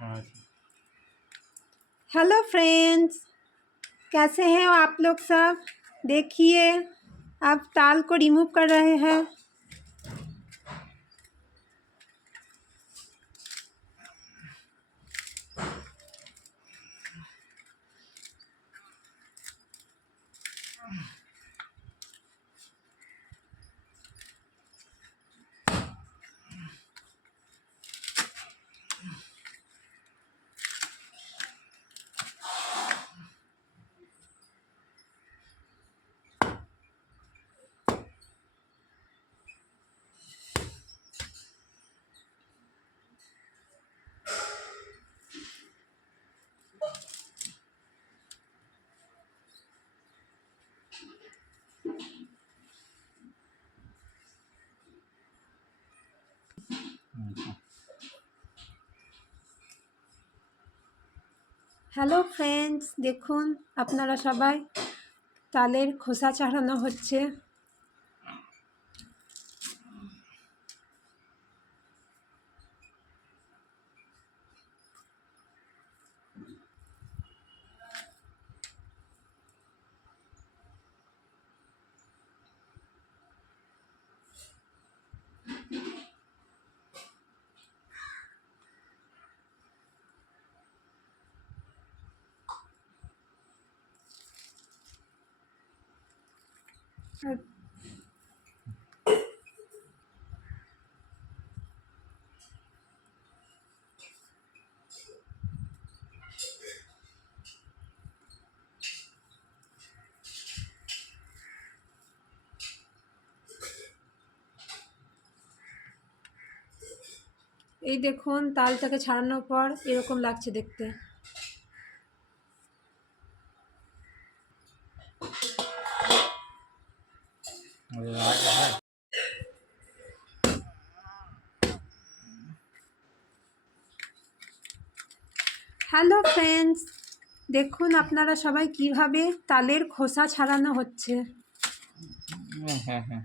अच्छा। Hello friends, कैसे हैं आप लोग सब। देखिए, अब ताल को रिमूव कर रहे हैं। হ্যালো ফ্রেন্ডস, দেখুন আপনারা সবাই তালের খোসা ছাড়ানো হচ্ছে। এই দেখুন, তালটাকে ছাড়ানোর পর এরকম লাগছে দেখতে। হ্যালো ফ্রেন্ডস, দেখুন আপনারা সবাই কিভাবে তালের খোসা ছাড়ানো হচ্ছে। হ্যাঁ হ্যাঁ।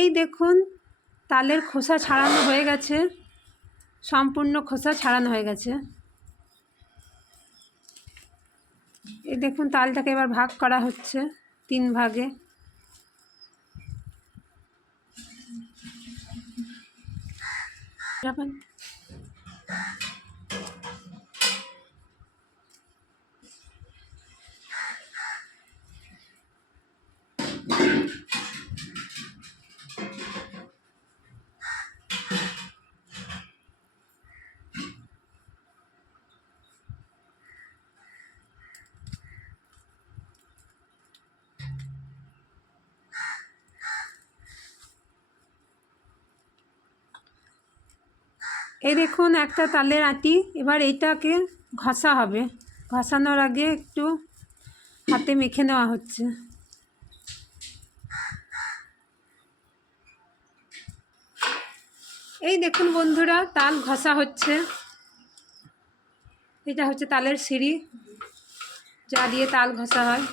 এই দেখুন, তালের খোসা ছাড়ানো হয়ে গেছে, সম্পূর্ণ খোসা ছাড়ানো হয়ে গেছে। এই দেখুন, তালটাকে এবার ভাগ করা হচ্ছে 3 ভাগে। এই দেখুন একটা তালের আটি, এবার এইটাকে ঘষা হবে। ঘষানোর আগে একটু হাতে মেখে নেওয়া হচ্ছে। এই দেখুন বন্ধুরা, তাল ঘষা হচ্ছে। এটা হচ্ছে তালের সিঁড়ি, যা দিয়ে তাল ঘষা হয়।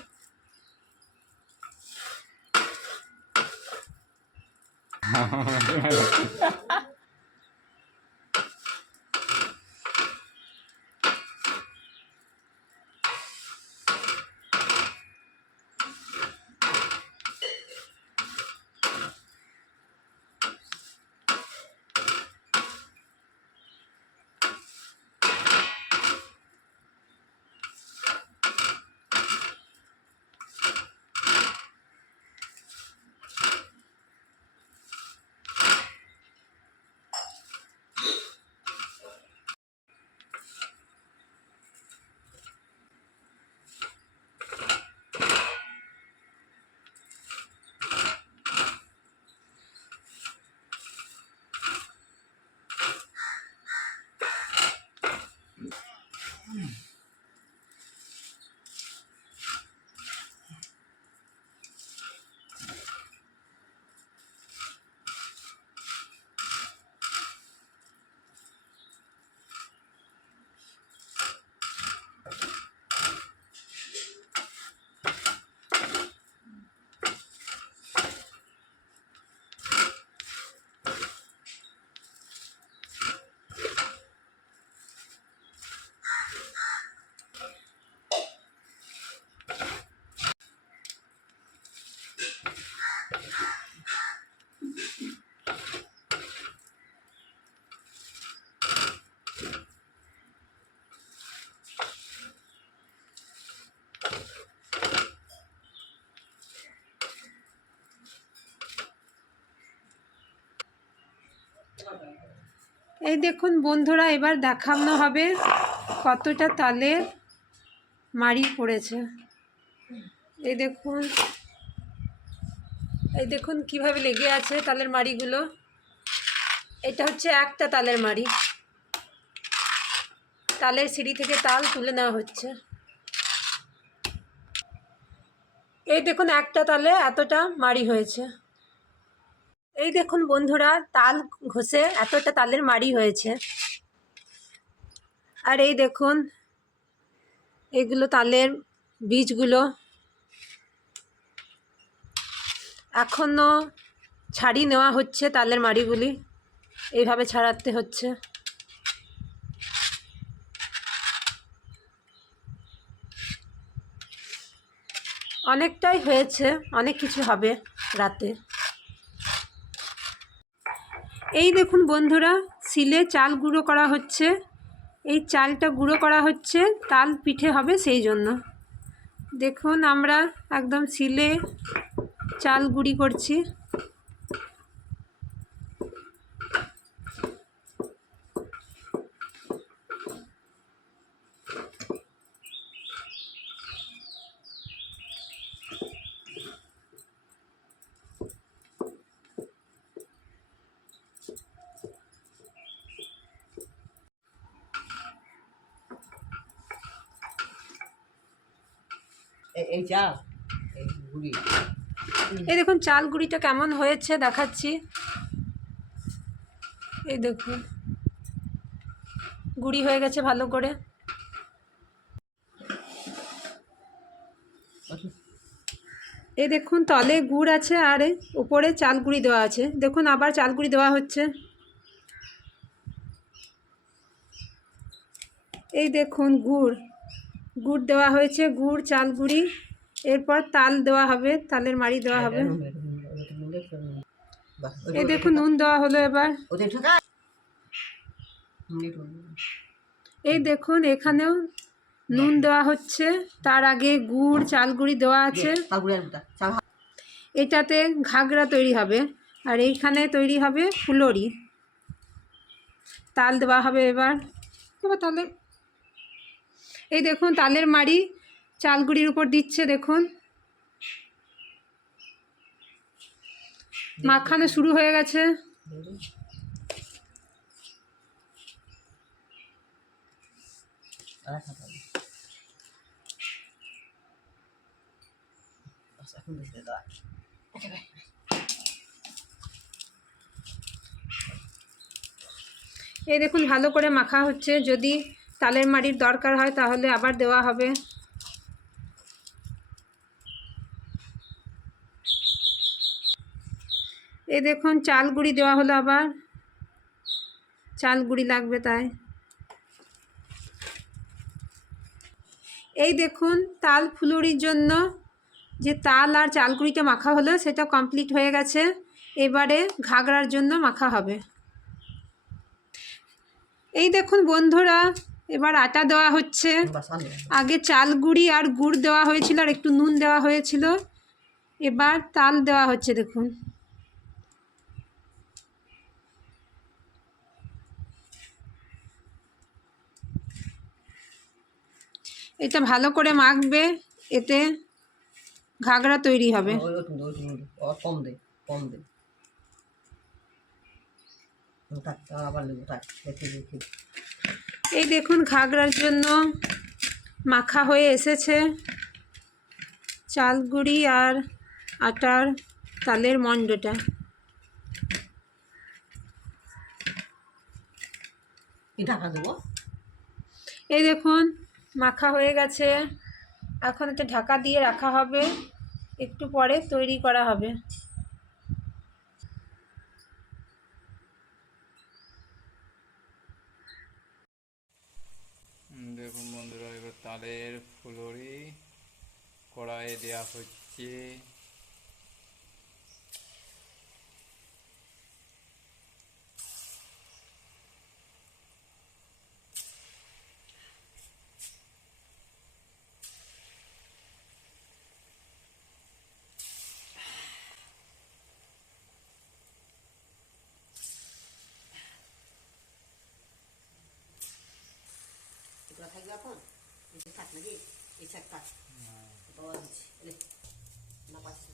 এই দেখুন বন্ধুরা, এবার দেখানো হবে কতটা তালের মাড়ি পড়েছে। এই দেখুন, কিভাবে লেগে আছে তালের মাড়িগুলো। এটা হচ্ছে একটা তালের মাড়ি। তালের সিঁড়ি থেকে তাল তুলে নেওয়া হচ্ছে। এই দেখুন, একটা তালে এতটা মাড়ি হয়েছে। এই দেখুন বন্ধুরা, তাল ঘষে এতটা তালের মাড়ি হয়েছে। আর এই দেখুন, এগুলো তালের বীজগুলো এখনও ছাড়িয়ে নেওয়া হচ্ছে। তালের মাড়িগুলি এইভাবে ছাড়াতে হচ্ছে। অনেকটাই হয়েছে, অনেক কিছু হবে রাতে। এই দেখুন বন্ধুরা, শিলে চাল গুঁড়ো করা হচ্ছে। এই চালটা গুঁড়ো করা হচ্ছে তাল পিঠে হবে সেই জন্য। দেখুন আমরা একদম শিলে চাল গুঁড়ি করছি। এই চাল এই গুড়ি এই দেখুন চাল গুঁড়িটা কেমন হয়েছে দেখাচ্ছি। এই দেখুন গুঁড়ি হয়ে গেছে ভালো করে। এই দেখুন তলে গুড় আছে আর উপরে চাল গুঁড়ি দেওয়া আছে। দেখুন আবার চাল গুঁড়ি দেওয়া হচ্ছে। এই দেখুন গুড় দেওয়া হয়েছে, গুড় চাল গুঁড়ি। এরপর তাল দেওয়া হবে, তালের মাড়ি দেওয়া হবে। এই দেখুন নুন দেওয়া হলো এবার। এই দেখুন এখানেও নুন দেওয়া হচ্ছে। তার আগে গুড় চাল গুঁড়ি দেওয়া আছে। এটাতে ঘাগরা তৈরি হবে আর এইখানে তৈরি হবে ফুলরি। তাল দেওয়া হবে এবার। তাহলে এই দেখুন তালের মাড়ি চাল গুঁড়ির উপর দিচ্ছে। দেখুন মাখানো শুরু হয়ে গেছে। এই দেখুন ভালো করে মাখা হচ্ছে। যদি তালের মাড়ির দরকার হয় তাহলে আবার দেওয়া হবে। এই দেখুন চাল গুঁড়ি দেওয়া হলো আবার। চাল গুঁড়ি লাগবে তাই। এই দেখুন তাল ফুলুরির জন্য যে তাল আর চাল গুঁড়িটা মাখা হলো সেটা কমপ্লিট হয়ে গেছে। এবারে ঘাগরার জন্য মাখা হবে। এই দেখুন বন্ধুরা, এবার আটা দেওয়া হচ্ছে। আগে চাল গুঁড়ি আর গুড় দেওয়া হয়েছিল আর একটু নুন দেওয়া হয়েছিল। এবার তাল দেওয়া হচ্ছে। দেখুন এটা ভালো করে মাখবে, এতে ঘাগরা তৈরি হবে। এই দেখুন ঘাগরার জন্য মাখা হয়ে এসেছে চাল গুঁড়ি আর আটার তালের মণ্ডটা। এই দেখুন মাখা হয়ে গেছে। এখন এটা ঢাকা দিয়ে রাখা হবে, একটু পরে তৈরি করা হবে। দেখুন বন্ধুরা, এবার তালের ফুলরি কড়াইয়ে দেওয়া হচ্ছে। এটা কাট নাকি এই ছাক কাট বাবা দিচ্ছি এলে না পাচ্ছি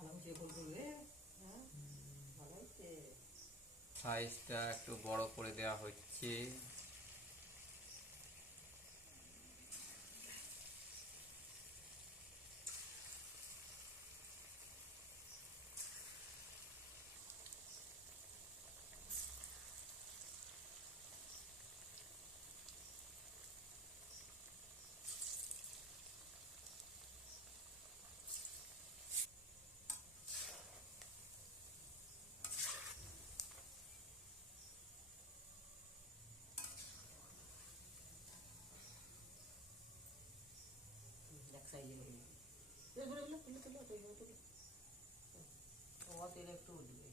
ভালো হচ্ছে গোল করবে হ্যাঁ ভালো হচ্ছে সাইজটা একটু বড় করে দেওয়া হচ্ছে। এক সাইজে হয়ে গেছে তুলে তুলে তুলে তুলে তুলে তুলে ও তেল একটু দিবে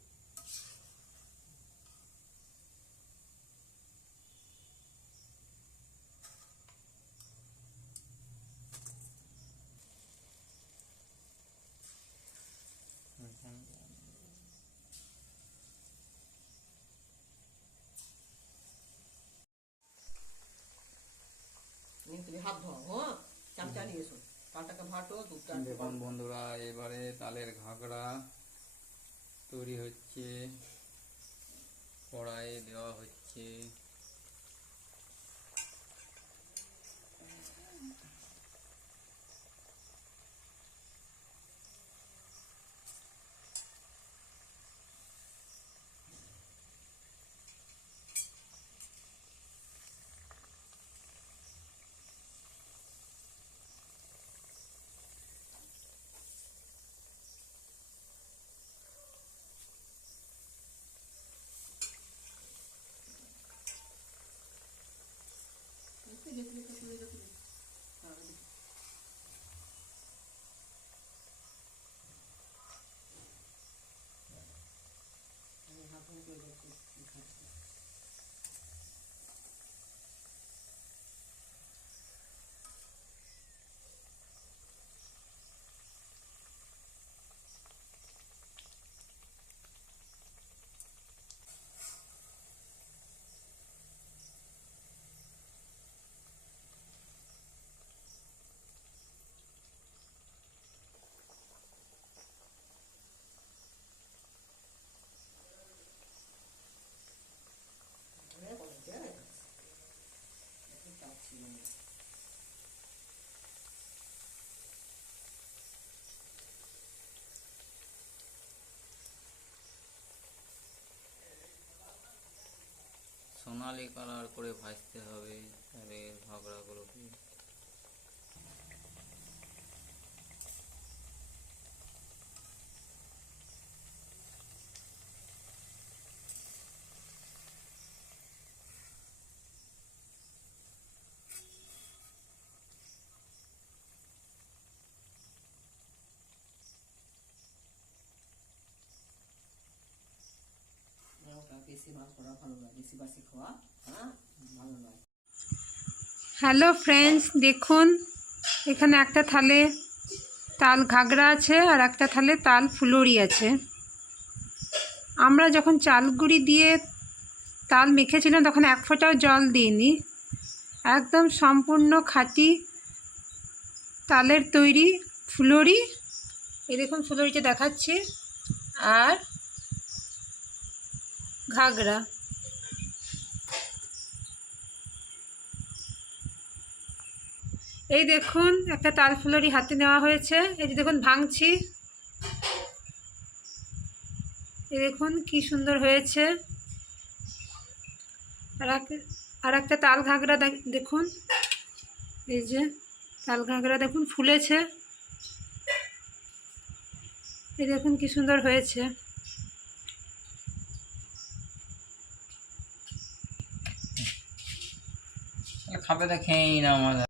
তুমি হাত ধোও হ্যাঁ চামচা নিয়ে এসো তালটাকে ভাটো দুধটা দেখুন বন্ধুরা, এবারে তালের ঘাগড়া তৈরি হচ্ছে, কড়াইয়ে দেওয়া হচ্ছে। সোনালি কালার করে ভাজতে হবে তালের ঘাগড়াগুলোকে। বেশি মাছ করা ভালো নয়, বেশি বাসি খাওয়া হ্যাঁ ভালো নয়। হ্যালো ফ্রেন্ডস, দেখুন এখানে একটা থালে তাল ঘাগড়া আছে আর একটা থালে তাল ফুলুরি আছে। আমরা যখন চাল গুঁড়ি দিয়ে তাল মেখেছিলাম তখন এক ফোঁটাও জল দিইনি, একদম সম্পূর্ণ খাঁটি তালের তৈরি ফুলুরি। এই দেখুন ফুলুরিটা দেখাচ্ছি, আর ঘাগড়া। এই দেখুন একটা তাল ফুলুরি হাতে নেওয়া হয়েছে, এই যে দেখুন ভাঙছি, এই দেখুন কি সুন্দর হয়েছে। আর একটা তাল ঘাগড়া দেখুন, এই যে তাল ঘাগড়া দেখুন ফুলেছে, এই দেখুন কি সুন্দর হয়েছে। খাবে তো খেয়েই না মজা।